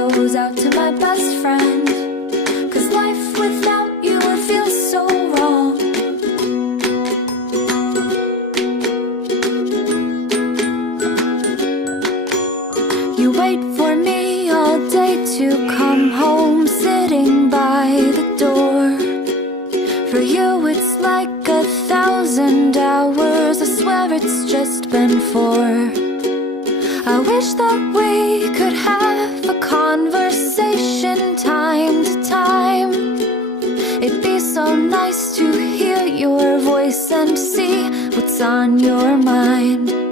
Goes out to my best friend, 'cause life without you would feel so wrong. You wait for me all day to come home, sitting by the door. For you it's like 1,000 hours, I swear it's just been 4. I wish that we could have a conversation time to time. It'd be so nice to hear your voice and see what's on your mind.